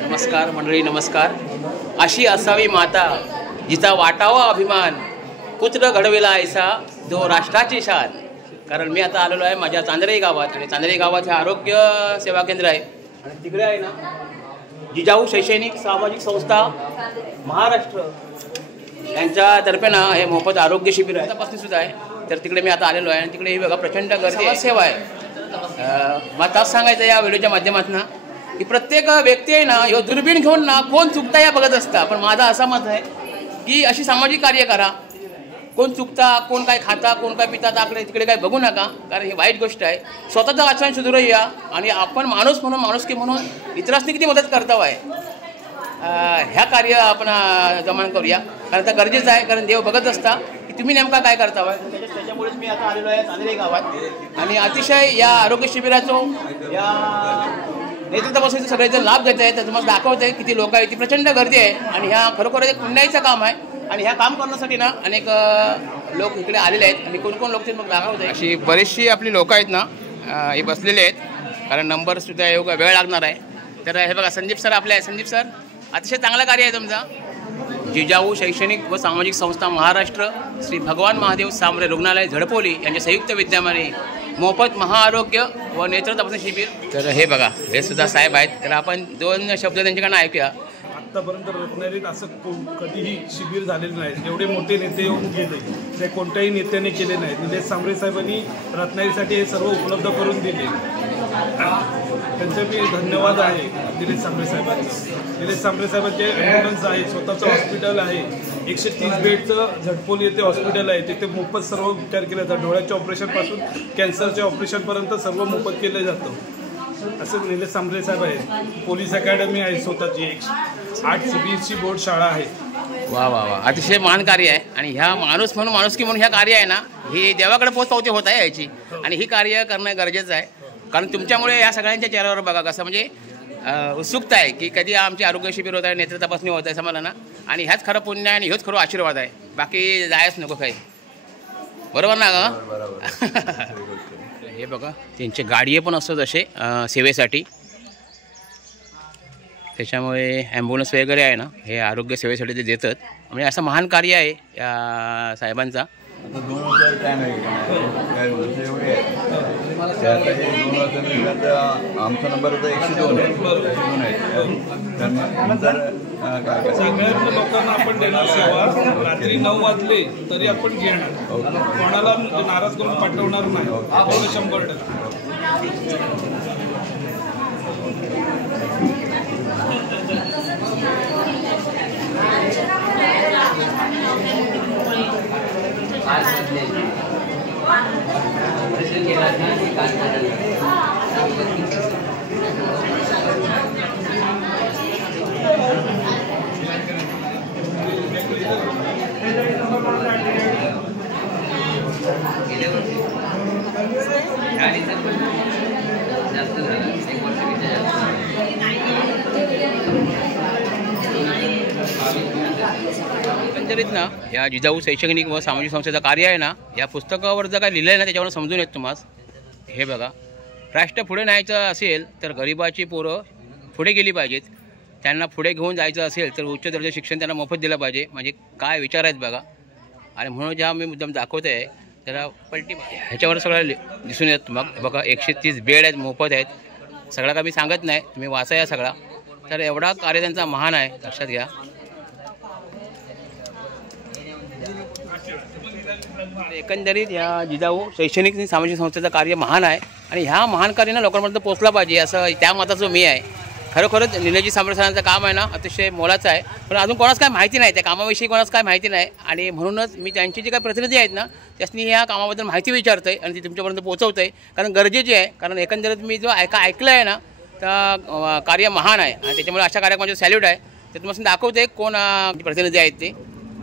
नमस्कार मंडळी, नमस्कार. अशी असावी माता जिचा वाटावा अभिमान, पुत्र घडविला ऐसा जो राष्ट्राची शान. कारण मी आता आलेलो आहे माझ्या चांदरे गावात, आणि चांदरे गावात हे आरोग्य सेवा केंद्र आहे. आणि तिकडे आहे ना जिजाऊ शैक्षणिक सामाजिक संस्था महाराष्ट्र यांच्यातर्फे ना हे मोफत आरोग्य शिबिर आहे, तपासणी सुद्धा आहे. तर तिकडे मी आता आलेलो आहे आणि तिकडे ही बघा प्रचंड गर्दी सेवा आहे. मला तास सांगायचं या व्हिडिओच्या माध्यमातून की प्रत्येक व्यक्ती आहे ना ह्यो दुर्बीण घेऊन ना कोण चुकता या बघत असता. पण माझा असा मत आहे की अशी सामाजिक कार्य करा. कोण चुकता, कोण काय खाता, कोण काय पिता, ताकडे तिकडे काय बघू नका, कारण ही वाईट गोष्ट आहे. स्वतःचं आचरण सुधारूया आणि आपण माणूस म्हणून, माणुसकी म्हणून इतरांनी किती मदत करताव आहे ह्या कार्य आपण जमान करूया. कारण आता गरजेचं आहे, कारण देव बघत असता की तुम्ही नेमका काय करताव. त्याच्यामुळेच मी आता आलेलो आहे चांदरे गावात आणि अतिशय या आरोग्य शिबिराचं या नेतृत्वापासून सगळेजण लाभ घेत आहेत. तर तुम्हाला दाखवत आहे किती लोक आहेत, ती प्रचंड गर्दी आहे आणि ह्या खरोखर एक पुण्याचं काम आहे. आणि ह्या काम करण्यासाठी ना अनेक लोक इकडे आलेले आहेत आणि कोण कोण लोक ते मग दाखवत आहे. अशी बरीचशी आपली लोक आहेत ना हे बसलेले आहेत, कारण नंबरसुद्धा एवढा वेळ लागणार आहे. तर हे बघा संदीप सर आपले आहे. संदीप सर, अतिशय चांगला कार्य आहे तुमचा. जिजाऊ शैक्षणिक व सामाजिक संस्था महाराष्ट्र, श्री भगवान महादेव सामरे रुग्णालय झडपोली यांच्या संयुक्त विद्यमाने मोफत महाआरोग्य व नेत्र तपासणी शिबिर. तर हे बघा हे सुद्धा साहेब आहेत. तर आपण दोन शब्द त्यांच्याकडनं ऐकूया. आत्तापर्यंत रत्नागिरीत असं कधीही शिबिर झालेलं नाही. एवढे मोठे नेते येऊन गेले, ते कोणत्याही नेत्याने केले नाही. निलेश सांबरे साहेबांनी रत्नागिरीसाठी हे सर्व उपलब्ध करून दिले. त्यांचे मी धन्यवाद आहे निलेश सांबरे साहेबांचं. निलेश सांबरे साहेबांचे ॲम्ब्युलन्स आहे, स्वतःचं हॉस्पिटल आहे, 130 बेडचं झटपोली येथे हॉस्पिटल आहे. तिथे मोफत सर्व उपचार केले जातात. डोळ्याच्या ऑपरेशनपासून कॅन्सरच्या ऑपरेशनपर्यंत सर्व मोफत केलं जातं. असं निलेश सांबरे साहेब आहेत. पोलीस अकॅडमी आहे स्वतःची, 8 CBSE बोर्ड शाळा आहे. वा वा वा, अतिशय महान कार्य आहे. आणि ह्या माणूस म्हणून, माणुसकी म्हणून ह्या कार्य आहे ना ही देवाकडे पोचपावती होत आहे याची. आणि ही कार्य करणं गरजेचं आहे, कारण तुमच्यामुळे या सगळ्यांच्या चेहऱ्यावर बघा कसं म्हणजे उत्सुकता आहे की कधी आमची आरोग्य शिबिर होत आहे, नेत्र तपासणी होत आहे समाजांना. आणि ह्याच खरं पुण्य आहे आणि ह्योच खरं आशीर्वाद आहे. बाकी जायच नको काही. बरोबर ना ग? हे बघा त्यांचे गाडी पण असतात असे सेवेसाठी. त्याच्यामुळे ॲम्ब्युलन्स वगैरे आहे ना हे आरोग्य सेवेसाठी ते देतात. म्हणजे असं महान कार्य आहे या साहेबांचा. आता 2 वर्षाचा टाईम आहे काय वर्ष एवढे आहे त्यात हे 2 वर्षानंतर आमचा नंबर आता 102 आहे. 102 आहे. नंतर सगळ्याच लोकांना आपण देणार सेवा. रात्री 9 वाजले तरी आपण घेणार, कोणाला नाराज करून पाठवणार नाही. 100%. एकंदरीत ना या जिजाऊ शैक्षणिक व सामाजिक संस्थेचं कार्य आहे ना, या पुस्तकावर जर काय लिहिलं आहे ना त्याच्यावर समजून येत तुम्हाला. हे बघा, राष्ट्र पुढे न्यायचं असेल तर गरिबाची पोरं पुढे गेली पाहिजेत. त्यांना पुढे घेऊन जायचं असेल तर उच्च दर्जाचं शिक्षण त्यांना मोफत दिलं पाहिजे. म्हणजे काय विचार आहेत बघा. आणि म्हणून जेव्हा मी मुद्दाम दाखवत आहे त्याला पलटी ह्याच्यावर सगळं दिसून येत. मग बघा 130 बेड आहेत, मोफत आहेत. सगळं का मी सांगत नाही, तुम्ही वाचा या सगळा. तर एवढा कार्य त्यांचा महान आहे, लक्षात घ्या. एकंदरीत या जिजाऊ शैक्षणिक आणि सामाजिक संस्थेचं कार्य महान आहे आणि ह्या महान कार्यानं लोकांपर्यंत पोचला पाहिजे असं त्या मताचं मी आहे. खरोखरच निलेशजी सांबरे सरांचं काम आहे ना अतिशय मोलाचं आहे. पण अजून कोणाच काय माहिती नाही, त्या कामाविषयी कोणाच काय माहिती नाही. आणि म्हणूनच मी त्यांची जे काही प्रतिनिधी आहेत ना त्यासनी या कामाबद्दल माहिती विचारतो आहे आणि ती तुमच्यापर्यंत पोहोचवतो आहे, कारण गरजेची आहे. कारण एकंदरीत मी जो ऐकलं आहे ना तर कार्य महान आहे आणि त्याच्यामुळे अशा कार्यक्रमाचे सॅल्यूट आहे. ते तुम्हाला दाखवते कोण प्रतिनिधी आहेत ते.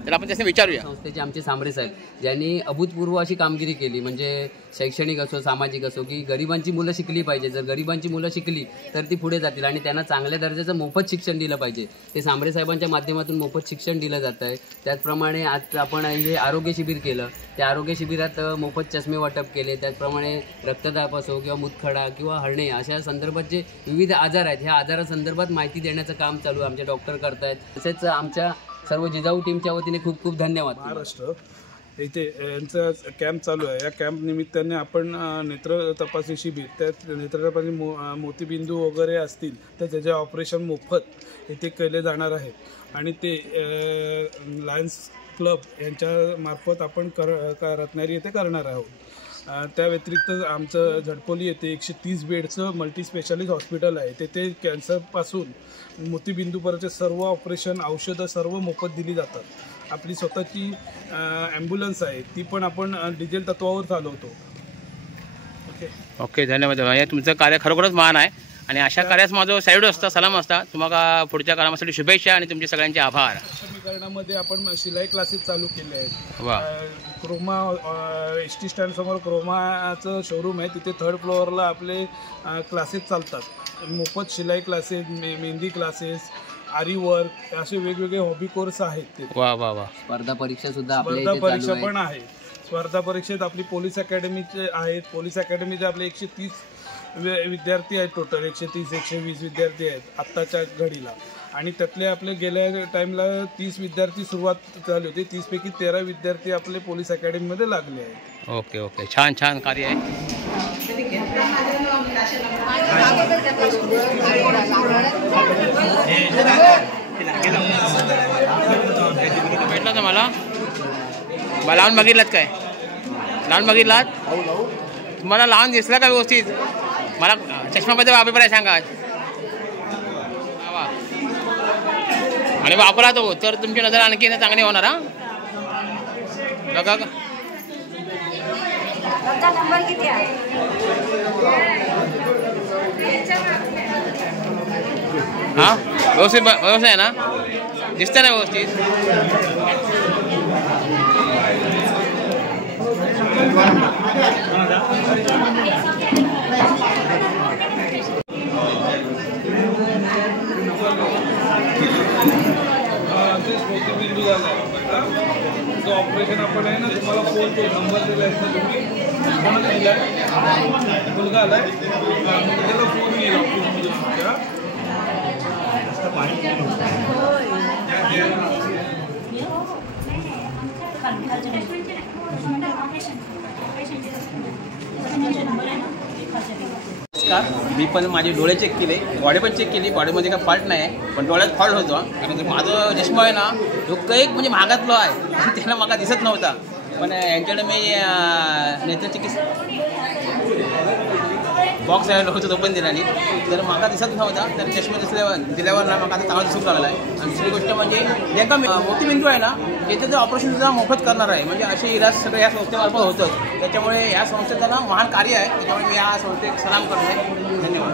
तर आपण त्याने विचारूया. संस्थेचे आमचे सांबरे साहेब ज्यांनी अभूतपूर्व अशी कामगिरी केली, म्हणजे शैक्षणिक असो सामाजिक असो, की गरिबांची मुलं शिकली पाहिजे. जर गरिबांची मुलं शिकली तर ती पुढे जातील आणि त्यांना चांगल्या दर्जाचं मोफत शिक्षण दिलं पाहिजे. ते सांबरे साहेबांच्या माध्यमातून मोफत शिक्षण दिलं जात आहे. त्याचप्रमाणे आज आपण हे आरोग्य शिबिर केलं, त्या आरोग्य शिबिरात मोफत चष्मे वाटप केले. त्याचप्रमाणे रक्तदाब असो किंवा मुतखडा किंवा हरणे अशा संदर्भात जे विविध आजार आहेत, ह्या आजारासंदर्भात माहिती देण्याचं काम चालू आहे, आमचे डॉक्टर करतायत. तसेच आमच्या सर्व जिजाऊ टीमच्या वतीने खूप खूप धन्यवाद. महाराष्ट्र इथे यांचा कॅम्प चालू आहे. या कॅम्प निमित्ताने आपण नेत्र तपासणी शिबिर, त्यात नेत्र तपासणी मोतीबिंदू वगैरे असतील तर त्याचे ऑपरेशन मोफत इथे केले जाणार आहेत आणि ते लायन्स क्लब यांच्या मार्फत आपण रत्नागिरी येथे करणार आहोत. त्या व्यतिरिक्त आमचं झडपोली येथे 130 बेडचं मल्टीस्पेशालिस्ट हॉस्पिटल आहे. तेथे कॅन्सरपासून मोतीबिंदूपर्यंतचे सर्व ऑपरेशन, औषधं सर्व मोफत दिली जातात. आपली स्वतःची ॲम्ब्युलन्स आहे, ती पण आपण डिझेल तत्वावर चालवतो. ओके, धन्यवाद. तुमचं कार्य खरोखरच महान आहे आणि अशा कार्यास माझं सॅल्यूट असतं, सलाम असता. तुम्हाला पुढच्या कामासाठी शुभेच्छा आणि तुमचे सगळ्यांचे आभार. समीकरणामध्ये आपण शिलाई क्लासेस चालू केले आहेत. वा. क्रोमा ST स्टँड समोर क्रोमाचं शोरूम आहे, तिथे 3rd फ्लोअरला आपले क्लासेस चालतात. मोफत शिलाई क्लासेस, मेहंदी क्लासेस, आरी वर्क असे वेगवेगळे हॉबी कोर्स आहेत ते. वा वा वा. स्पर्धा परीक्षा सुद्धा स्पर्धा परीक्षा पण आहे. स्पर्धा परीक्षेत आपली पोलीस अकॅडमीचे आहेत. पोलीस अकॅडमीचे आपले 130 विद्यार्थी आहेत. टोटल 130-120 विद्यार्थी आहेत आत्ताच्या घडीला. आणि त्यातले आपले गेल्या टाईमला 30 विद्यार्थी सुरुवात झाली होती. 30 पैकी 13 विद्यार्थी आपले पोलीस अकॅडमीमध्ये लागले आहेत. ओके ओके, छान छान कार्य आहे. भेटला तर मला लावून बघितलात काय? लावून बघितलात? तुम्हाला लावून दिसला का व्यवस्थित? मला चष्म्याबद्दल अभिप्राय सांगा. आणि वापरा तो, तर तुमची नजर आणखी चांगली होणार. हा बघा हा, व्यवस्थित व्यवस्थित आहे ना? दिसतं ना व्यवस्थित? ऑपरेशन आपण आहे ना, तुम्हाला फोन करू, नंबर दिला आहे तुम्ही कोणाला दिला आहे? मुलगा आला आहे, त्याला फोन येईल ऑफिसमध्ये तुमच्या. नमस्कार, मी पण माझे डोळे चेक केले, बॉडी पण चेक केली. बॉडीमध्ये काही फॉल्ट नाही आहे, पण डोळ्यात फॉल्ट होतो. कारण माझं चष्मा आहे ना, डोकं एक म्हणजे महागातलं आहे, त्याला मला दिसत नव्हता. पण यांच्याकडे मी नेत्रचिकित्सा बॉक्स आहे होतं, तो पण दिला नाही. तर मला दिसत नव्हता, तर चष्मा दिल्यावर ना मला आता चांगला दिसून लागला आहे. आणि दुसरी गोष्ट म्हणजे एका मोतीबिंदू आहे ना, त्याचं ऑपरेशनसुद्धा मोफत करणार आहे. म्हणजे असे इलाज सगळे या संस्थेमार्फत होतं. त्याच्यामुळे या संस्थेचं ना महान कार्य आहे. त्याच्यामुळे मी या संस्थेत सलाम करतो. धन्यवाद.